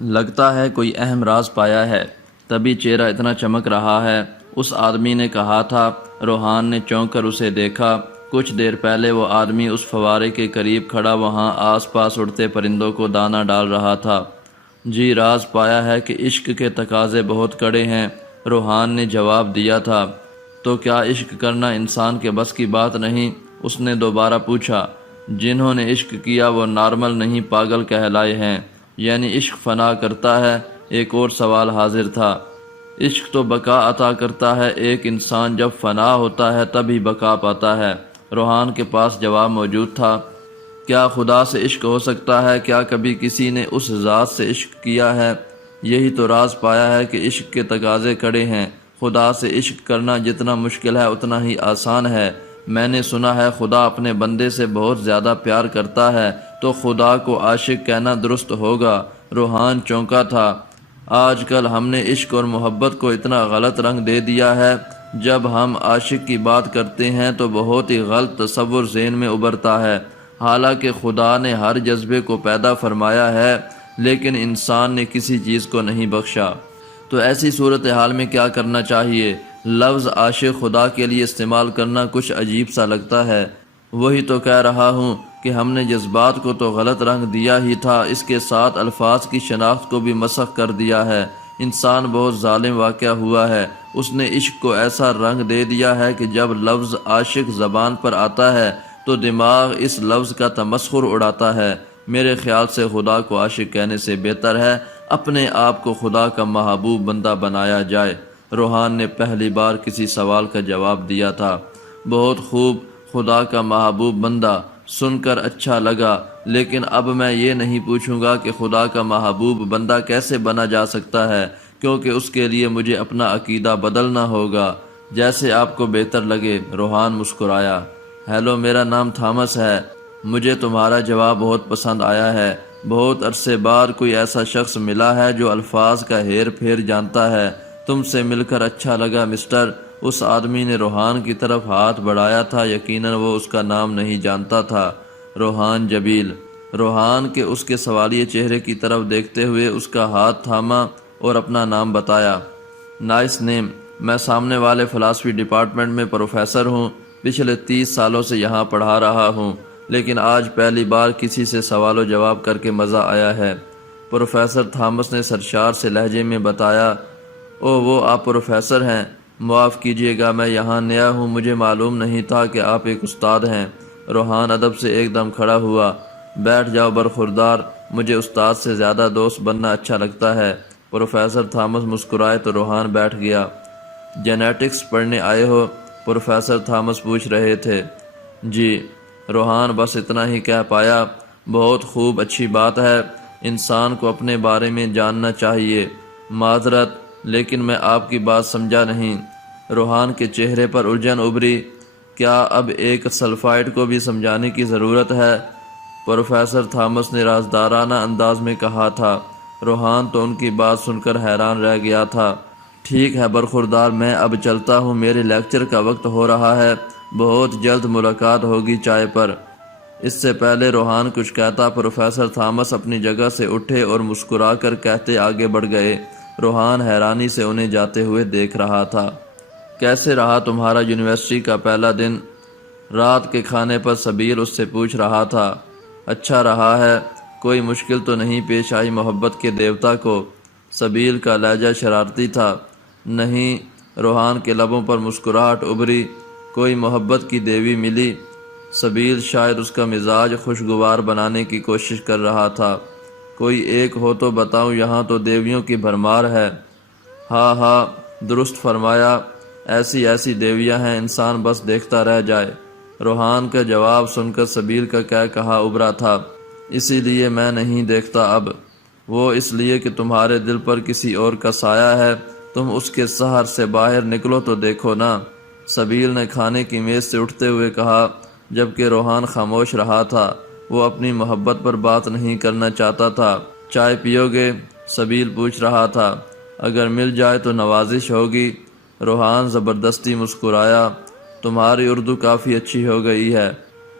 لگتا ہے کوئی اہم راز پایا ہے، تبھی چہرہ اتنا چمک رہا ہے۔ اس آدمی نے کہا تھا۔ روحان نے چونک کر اسے دیکھا۔ کچھ دیر پہلے وہ آدمی اس فوارے کے قریب کھڑا وہاں آس پاس اڑتے پرندوں کو دانہ ڈال رہا تھا۔ جی، راز پایا ہے کہ عشق کے تقاضے بہت کڑے ہیں، روحان نے جواب دیا تھا۔ تو کیا عشق کرنا انسان کے بس کی بات نہیں؟ اس نے دوبارہ پوچھا۔ جنہوں نے عشق کیا وہ نارمل نہیں، پاگل کہلائے ہیں، یعنی عشق فنا کرتا ہے؟ ایک اور سوال حاضر تھا۔ عشق تو بقا عطا کرتا ہے، ایک انسان جب فنا ہوتا ہے تب ہی بقا پاتا ہے۔ روحان کے پاس جواب موجود تھا۔ کیا خدا سے عشق ہو سکتا ہے؟ کیا کبھی کسی نے اس ذات سے عشق کیا ہے؟ یہی تو راز پایا ہے کہ عشق کے تقاضے کڑے ہیں۔ خدا سے عشق کرنا جتنا مشکل ہے اتنا ہی آسان ہے۔ میں نے سنا ہے خدا اپنے بندے سے بہت زیادہ پیار کرتا ہے، تو خدا کو عاشق کہنا درست ہوگا۔ روحان چونکا تھا۔ آج کل ہم نے عشق اور محبت کو اتنا غلط رنگ دے دیا ہے، جب ہم عاشق کی بات کرتے ہیں تو بہت ہی غلط تصور ذہن میں ابھرتا ہے۔ حالانکہ خدا نے ہر جذبے کو پیدا فرمایا ہے، لیکن انسان نے کسی چیز کو نہیں بخشا۔ تو ایسی صورتحال میں کیا کرنا چاہیے؟ لفظ عاشق خدا کے لیے استعمال کرنا کچھ عجیب سا لگتا ہے۔ وہی تو کہہ رہا ہوں کہ ہم نے جذبات کو تو غلط رنگ دیا ہی تھا، اس کے ساتھ الفاظ کی شناخت کو بھی مسخ کر دیا ہے۔ انسان بہت ظالم واقع ہوا ہے، اس نے عشق کو ایسا رنگ دے دیا ہے کہ جب لفظ عاشق زبان پر آتا ہے تو دماغ اس لفظ کا تمسخر اڑاتا ہے۔ میرے خیال سے خدا کو عاشق کہنے سے بہتر ہے اپنے آپ کو خدا کا محبوب بندہ بنایا جائے۔ روحان نے پہلی بار کسی سوال کا جواب دیا تھا۔ بہت خوب، خدا کا محبوب بندہ، سن کر اچھا لگا، لیکن اب میں یہ نہیں پوچھوں گا کہ خدا کا محبوب بندہ کیسے بنا جا سکتا ہے، کیونکہ اس کے لیے مجھے اپنا عقیدہ بدلنا ہوگا۔ جیسے آپ کو بہتر لگے۔ روحان مسکرایا۔ ہیلو، میرا نام تھامس ہے۔ مجھے تمہارا جواب بہت پسند آیا ہے۔ بہت عرصے بعد کوئی ایسا شخص ملا ہے جو الفاظ کا ہیر پھیر جانتا ہے۔ تم سے مل کر اچھا لگا مسٹر۔ اس آدمی نے روحان کی طرف ہاتھ بڑھایا تھا، یقیناً وہ اس کا نام نہیں جانتا تھا۔ روحان جبیل۔ روحان کے اس کے سوالیے چہرے کی طرف دیکھتے ہوئے اس کا ہاتھ تھاما اور اپنا نام بتایا۔ نائس نیم۔ میں سامنے والے فلاسفی ڈپارٹمنٹ میں پروفیسر ہوں، پچھلے 30 سالوں سے یہاں پڑھا رہا ہوں، لیکن آج پہلی بار کسی سے سوال و جواب کر کے مزہ آیا ہے۔ پروفیسر تھامس نے سرشار سے لہجے میں بتایا۔ او، وہ آپ پروفیسر ہیں؟ معاف کیجیے گا، میں یہاں نیا ہوں، مجھے معلوم نہیں تھا کہ آپ ایک استاد ہیں۔ روحان ادب سے ایک دم کھڑا ہوا۔ بیٹھ جاؤ برخوردار، مجھے استاد سے زیادہ دوست بننا اچھا لگتا ہے۔ پروفیسر تھامس مسکرائے تو روحان بیٹھ گیا۔ جینیٹکس پڑھنے آئے ہو؟ پروفیسر تھامس پوچھ رہے تھے۔ جی۔ روحان بس اتنا ہی کہہ پایا۔ بہت خوب، اچھی بات ہے، انسان کو اپنے بارے میں جاننا چاہیے۔ معذرت، لیکن میں آپ کی بات سمجھا نہیں۔ روحان کے چہرے پر الجھن ابھری۔ کیا اب ایک سلفائڈ کو بھی سمجھانے کی ضرورت ہے؟ پروفیسر تھامس نے رازدارانہ انداز میں کہا تھا۔ روحان تو ان کی بات سن کر حیران رہ گیا تھا۔ ٹھیک ہے برخوردار، میں اب چلتا ہوں، میرے لیکچر کا وقت ہو رہا ہے، بہت جلد ملاقات ہوگی چائے پر۔ اس سے پہلے روحان کچھ کہتا، پروفیسر تھامس اپنی جگہ سے اٹھے اور مسکرا کر کہتے آگے بڑھ گئے۔ روحان حیرانی سے انہیں جاتے ہوئے دیکھ رہا تھا۔ کیسے رہا تمہارا یونیورسٹی کا پہلا دن؟ رات کے کھانے پر سبیل اس سے پوچھ رہا تھا۔ اچھا رہا ہے، کوئی مشکل تو نہیں پیش آئی محبت کے دیوتا کو؟ سبیل کا لہجہ شرارتی تھا۔ نہیں۔ روحان کے لبوں پر مسکراہٹ ابھری۔ کوئی محبت کی دیوی ملی؟ سبیل شاید اس کا مزاج خوشگوار بنانے کی کوشش کر رہا تھا۔ کوئی ایک ہو تو بتاؤں، یہاں تو دیویوں کی بھرمار ہے۔ ہاں ہاں، درست فرمایا، ایسی ایسی دیویاں ہیں انسان بس دیکھتا رہ جائے۔ روحان کا جواب سن کر سبیل کا کہا ابھرا تھا۔ اسی لیے میں نہیں دیکھتا اب۔ وہ اس لیے کہ تمہارے دل پر کسی اور کا سایہ ہے، تم اس کے سحر سے باہر نکلو تو دیکھو نا۔ سبیل نے کھانے کی میز سے اٹھتے ہوئے کہا، جبکہ روحان خاموش رہا تھا۔ وہ اپنی محبت پر بات نہیں کرنا چاہتا تھا۔ چائے پیو گے؟ سبیل پوچھ رہا تھا۔ اگر مل جائے تو نوازش ہوگی۔ روحان زبردستی مسکرایا۔ تمہاری اردو کافی اچھی ہو گئی ہے۔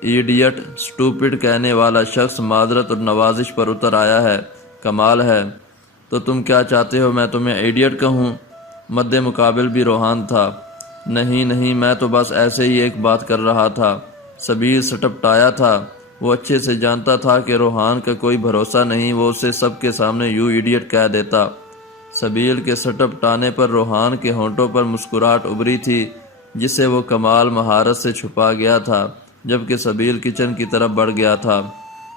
ایڈیٹ، سٹوپڈ کہنے والا شخص معذرت اور نوازش پر اتر آیا ہے۔ کمال ہے۔ تو تم کیا چاہتے ہو میں تمہیں ایڈیٹ کہوں؟ مد مقابل بھی روحان تھا۔ نہیں نہیں، میں تو بس ایسے ہی ایک بات کر رہا تھا۔ سبیل سٹپٹایا تھا۔ وہ اچھے سے جانتا تھا کہ روحان کا کوئی بھروسہ نہیں، وہ اسے سب کے سامنے یوں ایڈیٹ کہہ دیتا۔ سبیل کے سٹپٹانے پر روحان کے ہونٹوں پر مسکراہٹ ابھری تھی، جسے وہ کمال مہارت سے چھپا گیا تھا، جبکہ سبیل کچن کی طرف بڑھ گیا تھا۔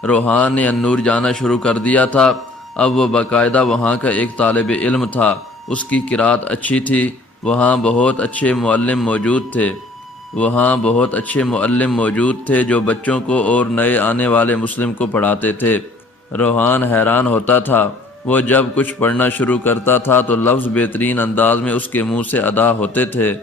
روحان نے النور جانا شروع کر دیا تھا۔ اب وہ باقاعدہ وہاں کا ایک طالب علم تھا۔ اس کی قرات اچھی تھی۔ وہاں بہت اچھے معلم موجود تھے جو بچوں کو اور نئے آنے والے مسلم کو پڑھاتے تھے۔ روحان حیران ہوتا تھا۔ وہ جب کچھ پڑھنا شروع کرتا تھا تو لفظ بہترین انداز میں اس کے منہ سے ادا ہوتے تھے۔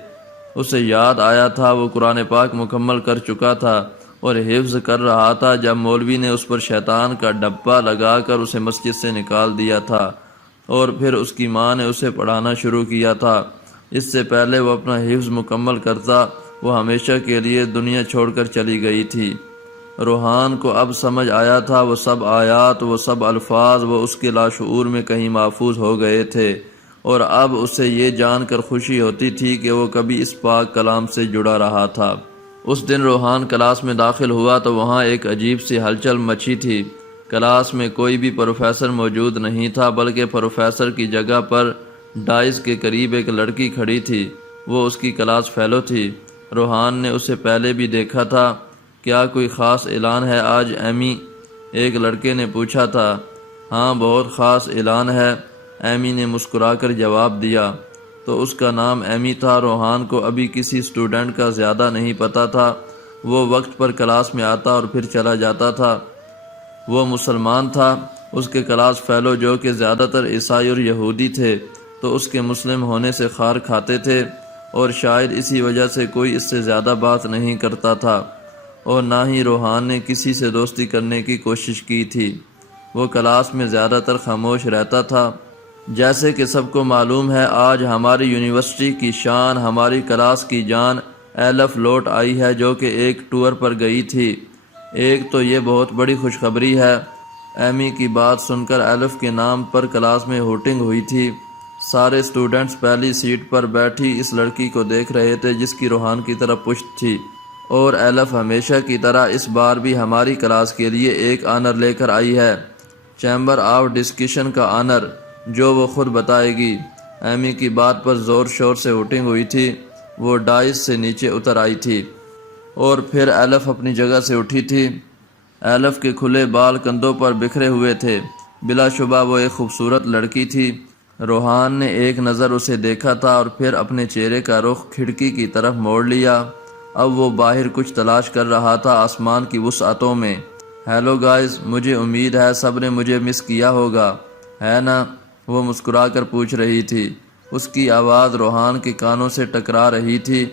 اسے یاد آیا تھا وہ قرآن پاک مکمل کر چکا تھا اور حفظ کر رہا تھا جب مولوی نے اس پر شیطان کا ڈبہ لگا کر اسے مسجد سے نکال دیا تھا، اور پھر اس کی ماں نے اسے پڑھانا شروع کیا تھا۔ اس سے پہلے وہ اپنا حفظ مکمل کرتا، وہ ہمیشہ کے لیے دنیا چھوڑ کر چلی گئی تھی۔ روحان کو اب سمجھ آیا تھا وہ سب آیات، وہ سب الفاظ وہ اس کے لاشعور میں کہیں محفوظ ہو گئے تھے، اور اب اسے یہ جان کر خوشی ہوتی تھی کہ وہ کبھی اس پاک کلام سے جڑا رہا تھا۔ اس دن روحان کلاس میں داخل ہوا تو وہاں ایک عجیب سی ہلچل مچی تھی۔ کلاس میں کوئی بھی پروفیسر موجود نہیں تھا، بلکہ پروفیسر کی جگہ پر ڈائز کے قریب ایک لڑکی کھڑی تھی۔ وہ اس کی کلاس فیلو تھی۔ روحان نے اسے پہلے بھی دیکھا تھا۔ کیا کوئی خاص اعلان ہے آج ایمی؟ ایک لڑکے نے پوچھا تھا۔ ہاں، بہت خاص اعلان ہے، ایمی نے مسکرا کر جواب دیا۔ تو اس کا نام ایمی تھا۔ روحان کو ابھی کسی اسٹوڈنٹ کا زیادہ نہیں پتہ تھا۔ وہ وقت پر کلاس میں آتا اور پھر چلا جاتا تھا۔ وہ مسلمان تھا۔ اس کے کلاس فیلو جو کہ زیادہ تر عیسائی اور یہودی تھے تو اس کے مسلم ہونے سے خار کھاتے تھے، اور شاید اسی وجہ سے کوئی اس سے زیادہ بات نہیں کرتا تھا، اور نہ ہی روحان نے کسی سے دوستی کرنے کی کوشش کی تھی۔ وہ کلاس میں زیادہ تر خاموش رہتا تھا۔ جیسے کہ سب کو معلوم ہے، آج ہماری یونیورسٹی کی شان، ہماری کلاس کی جان ایلف لوٹ آئی ہے، جو کہ ایک ٹور پر گئی تھی۔ ایک تو یہ بہت بڑی خوشخبری ہے۔ ایمی کی بات سن کر ایلف کے نام پر کلاس میں ہوٹنگ ہوئی تھی۔ سارے سٹوڈنٹس پہلی سیٹ پر بیٹھی اس لڑکی کو دیکھ رہے تھے جس کی روحان کی طرف پشت تھی، اور ایلف ہمیشہ کی طرح اس بار بھی ہماری کلاس کے لیے ایک آنر لے کر آئی ہے، چیمبر آف ڈسکشن کا آنر، جو وہ خود بتائے گی۔ ایمی کی بات پر زور شور سے ہوٹنگ ہوئی تھی۔ وہ ڈائس سے نیچے اتر آئی تھی، اور پھر ایلف اپنی جگہ سے اٹھی تھی۔ ایلف کے کھلے بال کندھوں پر بکھرے ہوئے تھے۔ بلا شبہ وہ ایک خوبصورت لڑکی تھی۔ روحان نے ایک نظر اسے دیکھا تھا اور پھر اپنے چہرے کا رخ کھڑکی کی طرف موڑ لیا۔ اب وہ باہر کچھ تلاش کر رہا تھا آسمان کی وسعتوں میں۔ ہیلو گائز، مجھے امید ہے سب نے مجھے مس کیا ہوگا، ہے نا؟ وہ مسکرا کر پوچھ رہی تھی۔ اس کی آواز روحان کے کانوں سے ٹکرا رہی تھی۔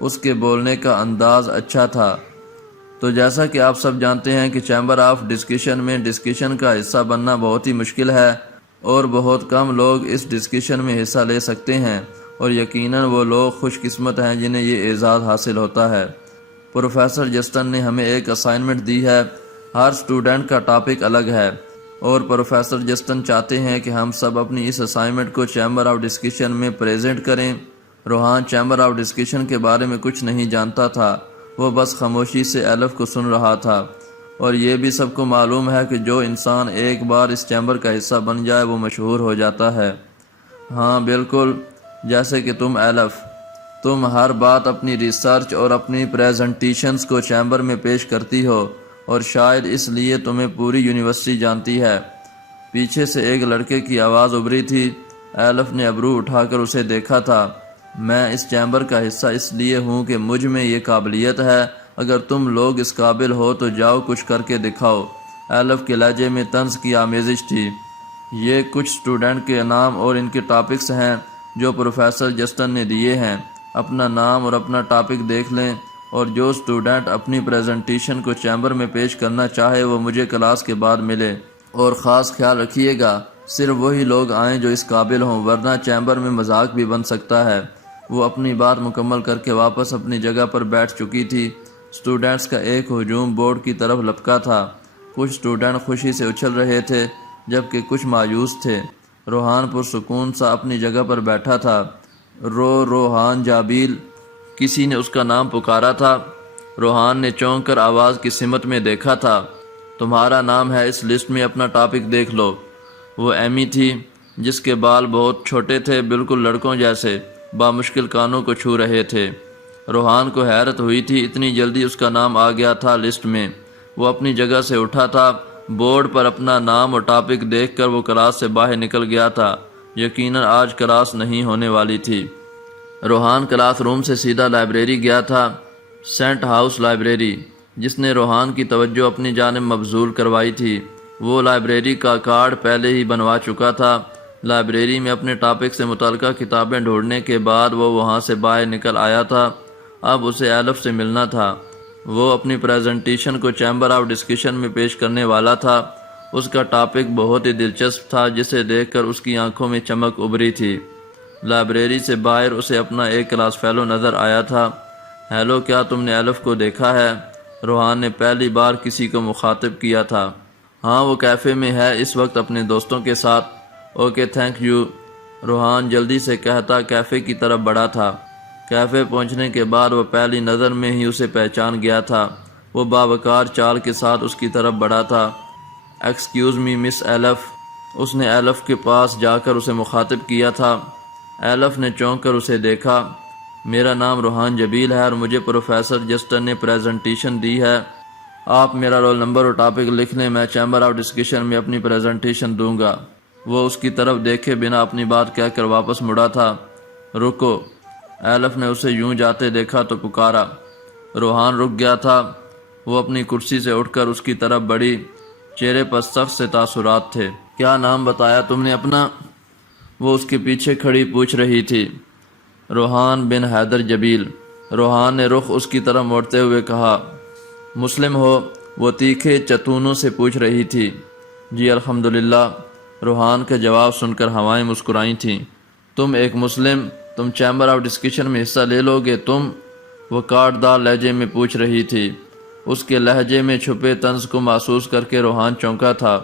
اس کے بولنے کا انداز اچھا تھا۔ تو جیسا کہ آپ سب جانتے ہیں کہ چیمبر آف ڈسکشن میں ڈسکشن کا حصہ بننا بہت ہی مشکل ہے، اور بہت کم لوگ اس ڈسکشن میں حصہ لے سکتے ہیں، اور یقیناً وہ لوگ خوش قسمت ہیں جنہیں یہ اعزاز حاصل ہوتا ہے۔ پروفیسر جسٹن نے ہمیں ایک اسائنمنٹ دی ہے۔ ہر سٹوڈنٹ کا ٹاپک الگ ہے، اور پروفیسر جسٹن چاہتے ہیں کہ ہم سب اپنی اس اسائنمنٹ کو چیمبر آف ڈسکشن میں پریزنٹ کریں۔ روحان چیمبر آف ڈسکشن کے بارے میں کچھ نہیں جانتا تھا۔ وہ بس خاموشی سے ایلف کو سن رہا تھا، اور یہ بھی سب کو معلوم ہے کہ جو انسان ایک بار اس چیمبر کا حصہ بن جائے وہ مشہور ہو جاتا ہے۔ ہاں بالکل، جیسے کہ تم ایلف، تم ہر بات اپنی ریسرچ اور اپنی پریزنٹیشنز کو چیمبر میں پیش کرتی ہو، اور شاید اس لیے تمہیں پوری یونیورسٹی جانتی ہے۔ پیچھے سے ایک لڑکے کی آواز ابھری تھی۔ ایلف نے ابرو اٹھا کر اسے دیکھا تھا۔ میں اس چیمبر کا حصہ اس لیے ہوں کہ مجھ میں یہ قابلیت ہے۔ اگر تم لوگ اس قابل ہو تو جاؤ کچھ کر کے دکھاؤ۔ ایلف کے لہجے میں طنز کی آمیزش تھی۔ یہ کچھ سٹوڈنٹ کے نام اور ان کے ٹاپکس ہیں جو پروفیسر جسٹن نے دیے ہیں۔ اپنا نام اور اپنا ٹاپک دیکھ لیں، اور جو سٹوڈنٹ اپنی پریزنٹیشن کو چیمبر میں پیش کرنا چاہے وہ مجھے کلاس کے بعد ملے، اور خاص خیال رکھیے گا صرف وہی لوگ آئیں جو اس قابل ہوں، ورنہ چیمبر میں مذاق بھی بن سکتا ہے۔ وہ اپنی بات مکمل کر کے واپس اپنی جگہ پر بیٹھ چکی تھی۔ سٹوڈنٹس کا ایک ہجوم بورڈ کی طرف لپکا تھا۔ کچھ سٹوڈنٹ خوشی سے اچھل رہے تھے، جبکہ کچھ مایوس تھے۔ روحان پرسکون سا اپنی جگہ پر بیٹھا تھا۔ روحان جابیل، کسی نے اس کا نام پکارا تھا۔ روحان نے چونک کر آواز کی سمت میں دیکھا تھا۔ تمہارا نام ہے اس لسٹ میں، اپنا ٹاپک دیکھ لو۔ وہ ایمی تھی جس کے بال بہت چھوٹے تھے، بالکل لڑکوں جیسے، بامشکل کانوں کو چھو رہے تھے۔ روحان کو حیرت ہوئی تھی، اتنی جلدی اس کا نام آ گیا تھا لسٹ میں۔ وہ اپنی جگہ سے اٹھا تھا، بورڈ پر اپنا نام اور ٹاپک دیکھ کر وہ کلاس سے باہر نکل گیا تھا۔ یقیناً آج کلاس نہیں ہونے والی تھی۔ روحان کلاس روم سے سیدھا لائبریری گیا تھا، سینٹ ہاؤس لائبریری، جس نے روحان کی توجہ اپنی جانب مبذول کروائی تھی۔ وہ لائبریری کا کارڈ پہلے ہی بنوا چکا تھا۔ لائبریری میں اپنے ٹاپک سے متعلقہ کتابیں ڈھونڈنے کے بعد وہ وہاں سے باہر نکل آیا تھا۔ اب اسے ایلف سے ملنا تھا۔ وہ اپنی پریزنٹیشن کو چیمبر آف ڈسکشن میں پیش کرنے والا تھا۔ اس کا ٹاپک بہت ہی دلچسپ تھا، جسے دیکھ کر اس کی آنکھوں میں چمک ابھری تھی۔ لائبریری سے باہر اسے اپنا ایک کلاس فیلو نظر آیا تھا۔ ہیلو، کیا تم نے ایلف کو دیکھا ہے؟ روحان نے پہلی بار کسی کو مخاطب کیا تھا۔ ہاں، وہ کیفے میں ہے اس وقت اپنے دوستوں کے ساتھ۔ اوکے، تھینک یو، روحان جلدی سے کہتا کیفے کی طرف بڑھا تھا۔ کیفے پہنچنے کے بعد وہ پہلی نظر میں ہی اسے پہچان گیا تھا۔ وہ باوقار چال کے ساتھ اس کی طرف بڑھا تھا۔ ایکسکیوز می مس ایلف، اس نے ایلف کے پاس جا کر اسے مخاطب کیا تھا۔ ایلف نے چونک کر اسے دیکھا۔ میرا نام روحان جبیل ہے اور مجھے پروفیسر جسٹن نے پریزنٹیشن دی ہے۔ آپ میرا رول نمبر اور ٹاپک لکھ لیں، میں چیمبر آف ڈسکشن میں اپنی پریزنٹیشن دوں گا۔ وہ اس کی طرف دیکھے بنا اپنی بات کہہ کر واپس مڑا تھا۔ رکو، ایلف نے اسے یوں جاتے دیکھا تو پکارا۔ روحان رک گیا تھا۔ وہ اپنی کرسی سے اٹھ کر اس کی طرف بڑھی، چہرے پر سخت سے تاثرات تھے۔ کیا نام بتایا تم نے اپنا؟ وہ اس کے پیچھے کھڑی پوچھ رہی تھی۔ روحان بن حیدر جبیل، روحان نے رخ اس کی طرف موڑتے ہوئے کہا۔ مسلم ہو؟ وہ تیکھے چتونوں سے پوچھ رہی تھی۔ جی الحمدللہ، روحان کا جواب سن کر ہوائیں مسکرائی تھیں۔ تم ایک مسلم، تم چیمبر آف ڈسکشن میں حصہ لے لو گے تم؟ وہ کاٹ دار لہجے میں پوچھ رہی تھی۔ اس کے لہجے میں چھپے طنز کو محسوس کر کے روحان چونکا تھا۔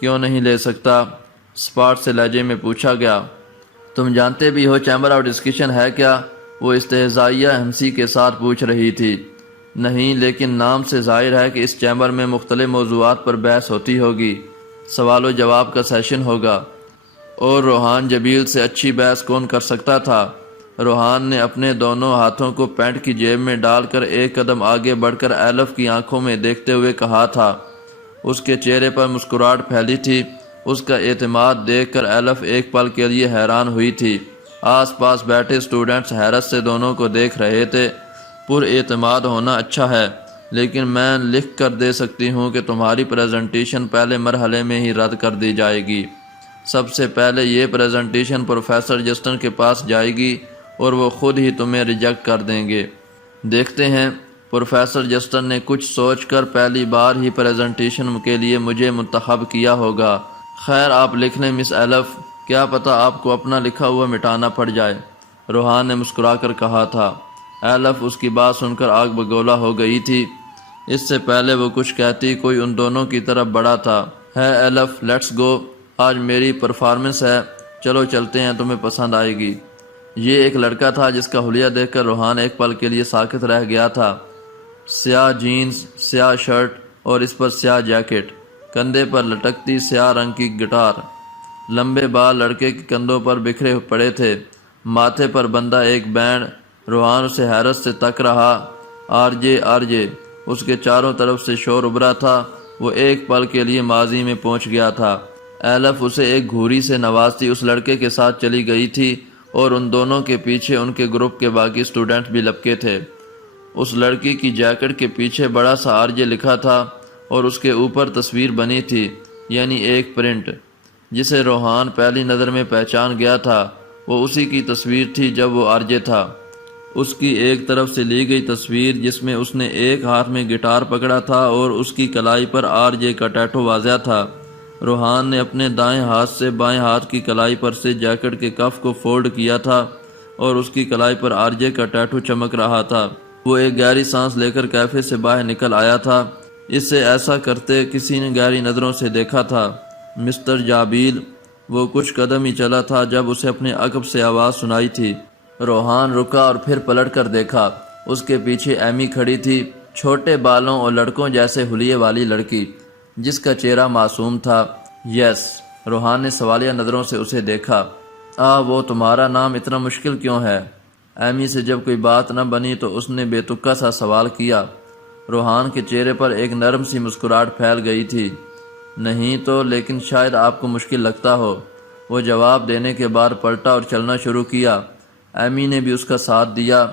کیوں نہیں لے سکتا؟ سپاٹ سے لہجے میں پوچھا گیا۔ تم جانتے بھی ہو چیمبر آف ڈسکشن ہے کیا؟ وہ استہزائیہ ہنسی کے ساتھ پوچھ رہی تھی۔ نہیں، لیکن نام سے ظاہر ہے کہ اس چیمبر میں مختلف موضوعات پر بحث ہوتی ہوگی، سوال و جواب کا سیشن ہوگا۔ اور روحان جبیل سے اچھی بحث کون کر سکتا تھا؟ روحان نے اپنے دونوں ہاتھوں کو پینٹ کی جیب میں ڈال کر ایک قدم آگے بڑھ کر ایلف کی آنکھوں میں دیکھتے ہوئے کہا تھا۔ اس کے چہرے پر مسکراہٹ پھیلی تھی۔ اس کا اعتماد دیکھ کر ایلف ایک پل کے لیے حیران ہوئی تھی۔ آس پاس بیٹھے اسٹوڈنٹس حیرت سے دونوں کو دیکھ رہے تھے۔ پر اعتماد ہونا اچھا ہے، لیکن میں لکھ کر دے سکتی ہوں کہ تمہاری پریزنٹیشن پہلے مرحلے میں ہی رد کر دی جائے گی۔ سب سے پہلے یہ پریزنٹیشن پروفیسر جسٹن کے پاس جائے گی اور وہ خود ہی تمہیں ریجیکٹ کر دیں گے۔ دیکھتے ہیں، پروفیسر جسٹن نے کچھ سوچ کر پہلی بار ہی پریزنٹیشن کے لیے مجھے منتخب کیا ہوگا۔ خیر، آپ لکھ لیں مس ایلف، کیا پتہ آپ کو اپنا لکھا ہوا مٹانا پڑ جائے، روحان نے مسکرا کر کہا تھا۔ ایلف اس کی بات سن کر آگ بگولا ہو گئی تھی۔ اس سے پہلے وہ کچھ کہتی کوئی ان دونوں کی طرف بڑھا تھا۔ ہے ایلف، لیٹس گو، آج میری پرفارمنس ہے، چلو چلتے ہیں، تمہیں پسند آئے گی۔ یہ ایک لڑکا تھا جس کا حلیہ دیکھ کر روحان ایک پل کے لیے ساکت رہ گیا تھا۔ سیاہ جینز، سیاہ شرٹ اور اس پر سیاہ جیکٹ، کندھے پر لٹکتی سیاہ رنگ کی گٹار، لمبے بال لڑکے کے کندھوں پر بکھرے پڑے تھے، ماتھے پر بندھا ایک بینڈ۔ روحان اسے حیرت سے تک رہا۔ آر جے، اس کے چاروں طرف سے شور ابھرا تھا۔ وہ ایک پل کے لیے ماضی میں پہنچ گیا تھا۔ ایلف اسے ایک گھوری سے نوازتی اس لڑکے کے ساتھ چلی گئی تھی اور ان دونوں کے پیچھے ان کے گروپ کے باقی اسٹوڈنٹ بھی لپکے تھے۔ اس لڑکی کی جیکٹ کے پیچھے بڑا سا آر جے لکھا تھا اور اس کے اوپر تصویر بنی تھی، یعنی ایک پرنٹ، جسے روحان پہلی نظر میں پہچان گیا تھا۔ وہ اسی کی تصویر تھی جب وہ آر جے تھا۔ اس کی ایک طرف سے لی گئی تصویر جس میں اس نے ایک ہاتھ میں گٹار پکڑا تھا اور اس کی کلائی پر آر جے کا ٹیٹو واضح تھا۔ روحان نے اپنے دائیں ہاتھ سے بائیں ہاتھ کی کلائی پر سے جیکٹ کے کف کو فولڈ کیا تھا اور اس کی کلائی پر آر جے کا ٹیٹو چمک رہا تھا۔ وہ ایک گہری سانس لے کر کیفے سے باہر نکل آیا تھا۔ اس سے ایسا کرتے کسی نے گہری نظروں سے دیکھا تھا۔ مسٹر جابیل، وہ کچھ قدم ہی چلا تھا جب اسے اپنے عقب سے آواز سنائی تھی۔ روحان رکا اور پھر پلٹ کر دیکھا۔ اس کے پیچھے ایمی کھڑی تھی، چھوٹے بالوں اور لڑکوں جیسے حلیے والی لڑکی جس کا چہرہ معصوم تھا۔ یس، روحان نے سوالیہ نظروں سے اسے دیکھا۔ وہ تمہارا نام اتنا مشکل کیوں ہے؟ ایمی سے جب کوئی بات نہ بنی تو اس نے بے تکا سا سوال کیا۔ روحان کے چہرے پر ایک نرم سی مسکراہٹ پھیل گئی تھی۔ نہیں تو، لیکن شاید آپ کو مشکل لگتا ہو۔ وہ جواب دینے کے بعد پلٹا اور چلنا شروع کیا۔ ایمی نے بھی اس کا ساتھ دیا۔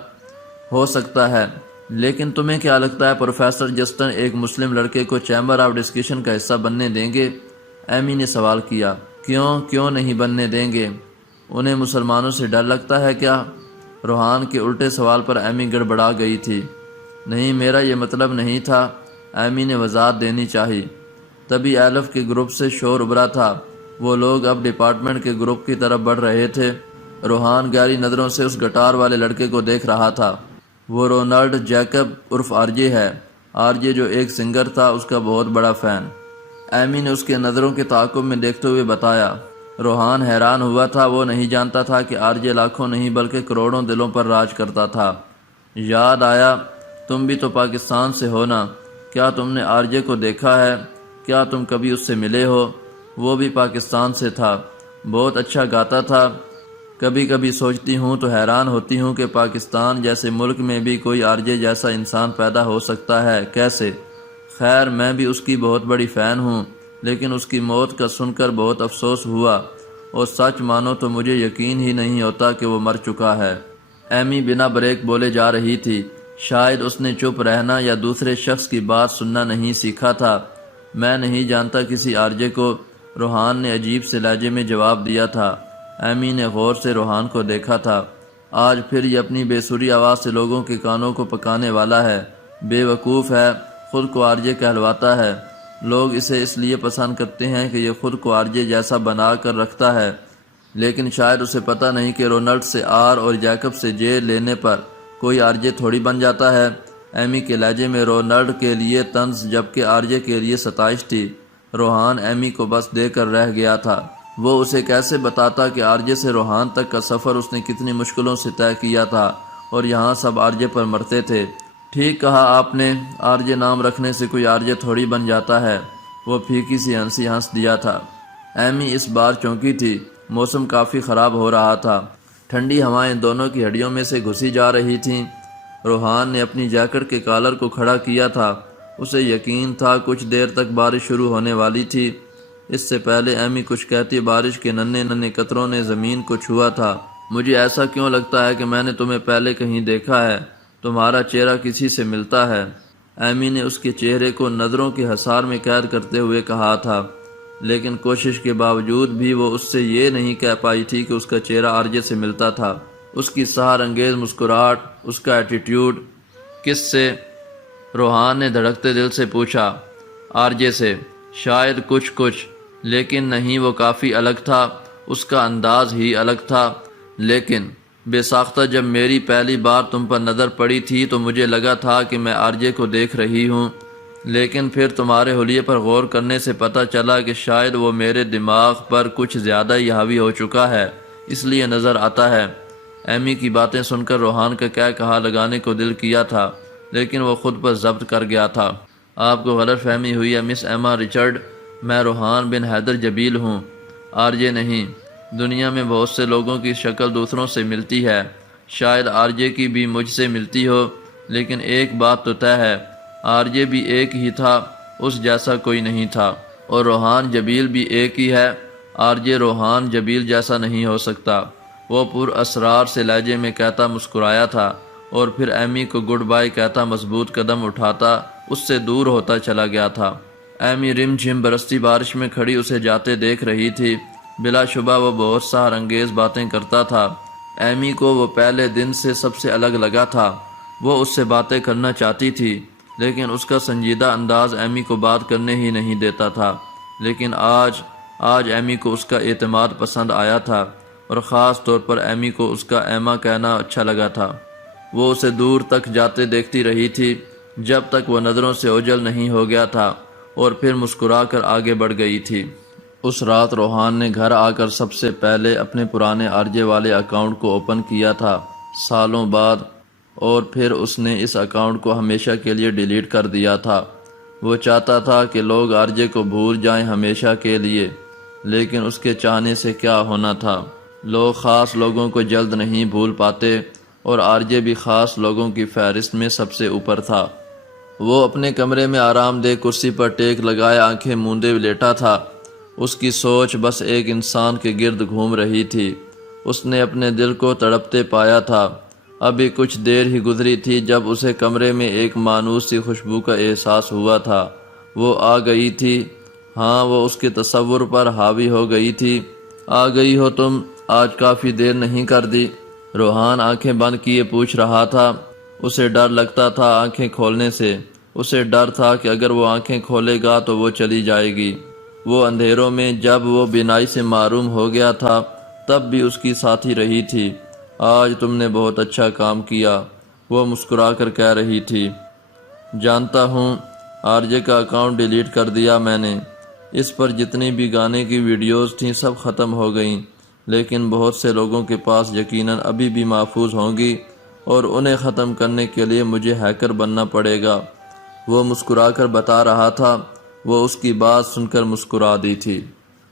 ہو سکتا ہے، لیکن تمہیں کیا لگتا ہے پروفیسر جسٹن ایک مسلم لڑکے کو چیمبر آف ڈسکشن کا حصہ بننے دیں گے؟ ایمی نے سوال کیا۔ کیوں نہیں بننے دیں گے؟ انہیں مسلمانوں سے ڈر لگتا ہے کیا؟ روحان کے الٹے سوال پر ایمی گڑبڑا گئی تھی۔ نہیں، میرا یہ مطلب نہیں تھا، ایمی نے وضاحت دینی چاہی۔ تبھی ایلف کے گروپ سے شور ابھرا تھا۔ وہ لوگ اب ڈپارٹمنٹ کے گروپ کی طرف بڑھ رہے تھے۔ روحان گہری نظروں سے اس گٹار والے لڑکے کو دیکھ رہا تھا۔ وہ رونالڈ جیکب عرف آر جے ہے۔ آر جے جو ایک سنگر تھا، اس کا بہت بڑا فین۔ ایمی نے اس کے نظروں کے تعاقب میں دیکھتے ہوئے بتایا۔ روحان حیران ہوا تھا۔ وہ نہیں جانتا تھا کہ آر جے لاکھوں نہیں بلکہ کروڑوں دلوں پر راج کرتا تھا۔ یاد آیا، تم بھی تو پاکستان سے ہو نا؟ کیا تم نے آر جے کو دیکھا ہے؟ کیا تم کبھی اس سے ملے ہو؟ وہ بھی پاکستان سے تھا، بہت اچھا گاتا تھا۔ کبھی کبھی سوچتی ہوں تو حیران ہوتی ہوں کہ پاکستان جیسے ملک میں بھی کوئی آر جے جیسا انسان پیدا ہو سکتا ہے، کیسے؟ خیر، میں بھی اس کی بہت بڑی فین ہوں، لیکن اس کی موت کا سن کر بہت افسوس ہوا، اور سچ مانو تو مجھے یقین ہی نہیں ہوتا کہ وہ مر چکا ہے۔ ایمی بنا بریک بولے جا رہی تھی۔ شاید اس نے چپ رہنا یا دوسرے شخص کی بات سننا نہیں سیکھا تھا۔ میں نہیں جانتا کسی آر جے کو، روحان نے عجیب سے لہجے میں جواب دیا تھا۔ ایمی نے غور سے روحان کو دیکھا تھا۔ آج پھر یہ اپنی بے سری آواز سے لوگوں کے کانوں کو پکانے والا ہے۔ بے وقوف ہے، خود کو آر جے کہلواتا ہے۔ لوگ اسے اس لیے پسند کرتے ہیں کہ یہ خود کو آر جے جیسا بنا کر رکھتا ہے، لیکن شاید اسے پتہ نہیں کہ رونلڈ سے آر اور جیکب سے جے لینے پر کوئی آر جے تھوڑی بن جاتا ہے۔ ایمی کے لہجے میں رونلڈ کے لیے طنز جبکہ آر جے کے لیے ستائش تھی۔ روحان ایمی کو بس دے کر رہ گیا تھا۔ وہ اسے کیسے بتاتا کہ آر جے سے روحان تک کا سفر اس نے کتنی مشکلوں سے طے کیا تھا، اور یہاں سب آر جے پر مرتے تھے۔ ٹھیک کہا آپ نے، آر جے نام رکھنے سے کوئی آر جے تھوڑی بن جاتا ہے۔ وہ پھیکی سی ہنسی ہنس دیا تھا۔ ایمی اس بار چونکی تھی۔ موسم کافی خراب ہو رہا تھا۔ ٹھنڈی ہوائیں دونوں کی ہڈیوں میں سے گھسی جا رہی تھیں۔ روحان نے اپنی جیکٹ کے کالر کو کھڑا کیا تھا۔ اسے یقین تھا کچھ دیر تک بارش شروع ہونے والی تھی۔ اس سے پہلے ایمی کچھ کہتی بارش کے ننھے ننھے قطروں نے زمین کو چھوا تھا۔ مجھے ایسا کیوں لگتا ہے کہ میں نے تمہیں پہلے کہیں دیکھا ہے، تمہارا چہرہ کسی سے ملتا ہے۔ ایمی نے اس کے چہرے کو نظروں کے حصار میں قید کرتے ہوئے کہا تھا، لیکن کوشش کے باوجود بھی وہ اس سے یہ نہیں کہہ پائی تھی کہ اس کا چہرہ آر جے سے ملتا تھا۔ اس کی سحر انگیز مسکراہٹ، اس کا ایٹیٹیوڈ۔ کس سے؟ روحان نے دھڑکتے دل سے پوچھا۔ آر جے سے۔ شاید کچھ، لیکن نہیں، وہ کافی الگ تھا، اس کا انداز ہی الگ تھا۔ لیکن بے ساختہ جب میری پہلی بار تم پر نظر پڑی تھی تو مجھے لگا تھا کہ میں آر جے کو دیکھ رہی ہوں، لیکن پھر تمہارے حلیے پر غور کرنے سے پتہ چلا کہ شاید وہ میرے دماغ پر کچھ زیادہ ہی حاوی ہو چکا ہے، اس لیے نظر آتا ہے۔ ایمی کی باتیں سن کر روحان کا کیا کہا لگانے کو دل کیا تھا، لیکن وہ خود پر ضبط کر گیا تھا۔ آپ کو غلط فہمی ہوئی ہے مس ایما ریچرڈ، میں روحان بن حیدر جبیل ہوں، آر جے نہیں۔ دنیا میں بہت سے لوگوں کی شکل دوسروں سے ملتی ہے، شاید آر جے کی بھی مجھ سے ملتی ہو، لیکن ایک بات تو طے ہے، آر جے بھی ایک ہی تھا، اس جیسا کوئی نہیں تھا، اور روحان جبیل بھی ایک ہی ہے، آر جے روحان جبیل جیسا نہیں ہو سکتا۔ وہ پر اسرار سے لہجے میں کہتا مسکرایا تھا، اور پھر ایمی کو گڈ بائی کہتا مضبوط قدم اٹھاتا اس سے دور ہوتا چلا گیا تھا۔ ایمی رم جھم برستی بارش میں کھڑی اسے جاتے دیکھ رہی تھی۔ بلا شبہ وہ بہت سحر انگیز باتیں کرتا تھا۔ ایمی کو وہ پہلے دن سے سب سے الگ لگا تھا۔ وہ اس سے باتیں کرنا چاہتی تھی، لیکن اس کا سنجیدہ انداز ایمی کو بات کرنے ہی نہیں دیتا تھا۔ لیکن آج ایمی کو اس کا اعتماد پسند آیا تھا، اور خاص طور پر ایمی کو اس کا ایما کہنا اچھا لگا تھا۔ وہ اسے دور تک جاتے دیکھتی رہی تھی جب تک وہ نظروں سے اوجھل نہیں ہو گیا تھا، اور پھر مسکرا کر آگے بڑھ گئی تھی۔ اس رات روحان نے گھر آ کر سب سے پہلے اپنے پرانے آرجے والے اکاؤنٹ کو اوپن کیا تھا سالوں بعد، اور پھر اس نے اس اکاؤنٹ کو ہمیشہ کے لیے ڈیلیٹ کر دیا تھا۔ وہ چاہتا تھا کہ لوگ آرجے کو بھول جائیں ہمیشہ کے لیے، لیکن اس کے چاہنے سے کیا ہونا تھا۔ لوگ خاص لوگوں کو جلد نہیں بھول پاتے، اور آرجے بھی خاص لوگوں کی فہرست میں سب سے اوپر تھا۔ وہ اپنے کمرے میں آرام دہ کرسی پر ٹیک لگائے آنکھیں موندے لیٹا تھا۔ اس کی سوچ بس ایک انسان کے گرد گھوم رہی تھی۔ اس نے اپنے دل کو تڑپتے پایا تھا۔ ابھی کچھ دیر ہی گزری تھی جب اسے کمرے میں ایک مانوس سی خوشبو کا احساس ہوا تھا۔ وہ آ گئی تھی، ہاں وہ اس کے تصور پر حاوی ہو گئی تھی۔ آ گئی ہو تم، آج کافی دیر نہیں کر دی؟ روحان آنکھیں بند کیے پوچھ رہا تھا۔ اسے ڈر لگتا تھا آنکھیں کھولنے سے۔ اسے ڈر تھا کہ اگر وہ آنکھیں کھولے گا تو وہ چلی جائے گی۔ وہ اندھیروں میں جب وہ بینائی سے معروم ہو گیا تھا تب بھی اس کی ساتھی رہی تھی۔ آج تم نے بہت اچھا کام کیا، وہ مسکرا کر کہہ رہی تھی۔ جانتا ہوں، آرجے کا اکاؤنٹ ڈیلیٹ کر دیا میں نے۔ اس پر جتنی بھی گانے کی ویڈیوز تھیں سب ختم ہو گئیں، لیکن بہت سے لوگوں کے پاس یقیناً ابھی بھی محفوظ ہوں گی، اور انہیں ختم کرنے کے لیے مجھے ہیکر بننا پڑے گا۔ وہ مسکرا کر بتا رہا تھا۔ وہ اس کی بات سن کر مسکرا دی تھی۔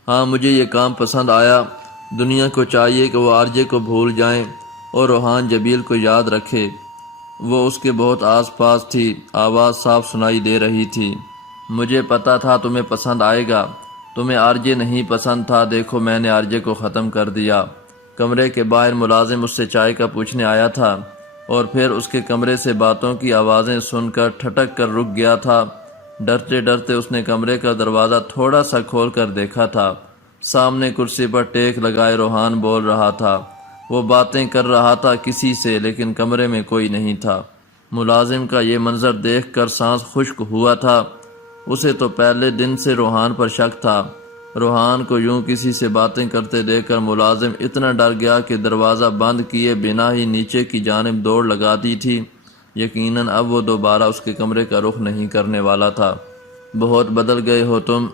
ہاں مجھے یہ کام پسند آیا۔ دنیا کو چاہیے کہ وہ آرجے کو بھول جائیں اور روحان جبیل کو یاد رکھے۔ وہ اس کے بہت آس پاس تھی، آواز صاف سنائی دے رہی تھی۔ مجھے پتا تھا تمہیں پسند آئے گا۔ تمہیں آرجے نہیں پسند تھا، دیکھو میں نے آرجے کو ختم کر دیا۔ کمرے کے باہر ملازم اس سے چائے کا پوچھنے آیا تھا، اور پھر اس کے کمرے سے باتوں کی آوازیں سن کر ٹھٹک کر رک گیا تھا۔ ڈرتے ڈرتے اس نے کمرے کا دروازہ تھوڑا سا کھول کر دیکھا تھا۔ سامنے کرسی پر ٹیک لگائے روحان بول رہا تھا۔ وہ باتیں کر رہا تھا کسی سے، لیکن کمرے میں کوئی نہیں تھا۔ ملازم کا یہ منظر دیکھ کر سانس خشک ہوا تھا۔ اسے تو پہلے دن سے روحان پر شک تھا۔ روحان کو یوں کسی سے باتیں کرتے دیکھ کر ملازم اتنا ڈر گیا کہ دروازہ بند کیے بنا ہی نیچے کی جانب دوڑ لگا دی تھی۔ یقیناً اب وہ دوبارہ اس کے کمرے کا رخ نہیں کرنے والا تھا۔ بہت بدل گئے ہو تم،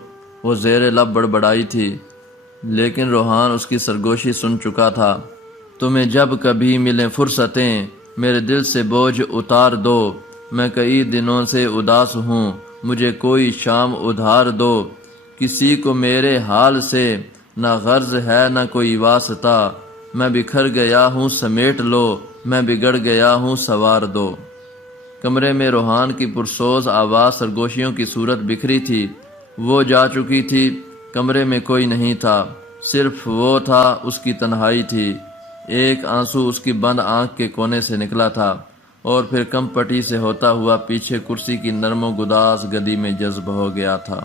وہ زیر لب بڑبڑائی تھی، لیکن روحان اس کی سرگوشی سن چکا تھا۔ تمہیں جب کبھی ملیں فرصتیں میرے دل سے بوجھ اتار دو، میں کئی دنوں سے اداس ہوں، مجھے کوئی شام ادھار دو، کسی کو میرے حال سے نہ غرض ہے نہ کوئی واسطہ، میں بکھر گیا ہوں سمیٹ لو، میں بگڑ گیا ہوں سوار دو۔ کمرے میں روحان کی پرسوز آواز سرگوشیوں کی صورت بکھری تھی۔ وہ جا چکی تھی، کمرے میں کوئی نہیں تھا، صرف وہ تھا، اس کی تنہائی تھی۔ ایک آنسو اس کی بند آنکھ کے کونے سے نکلا تھا، اور پھر کم پٹی سے ہوتا ہوا پیچھے کرسی کی نرم و گداز گدی میں جذب ہو گیا تھا۔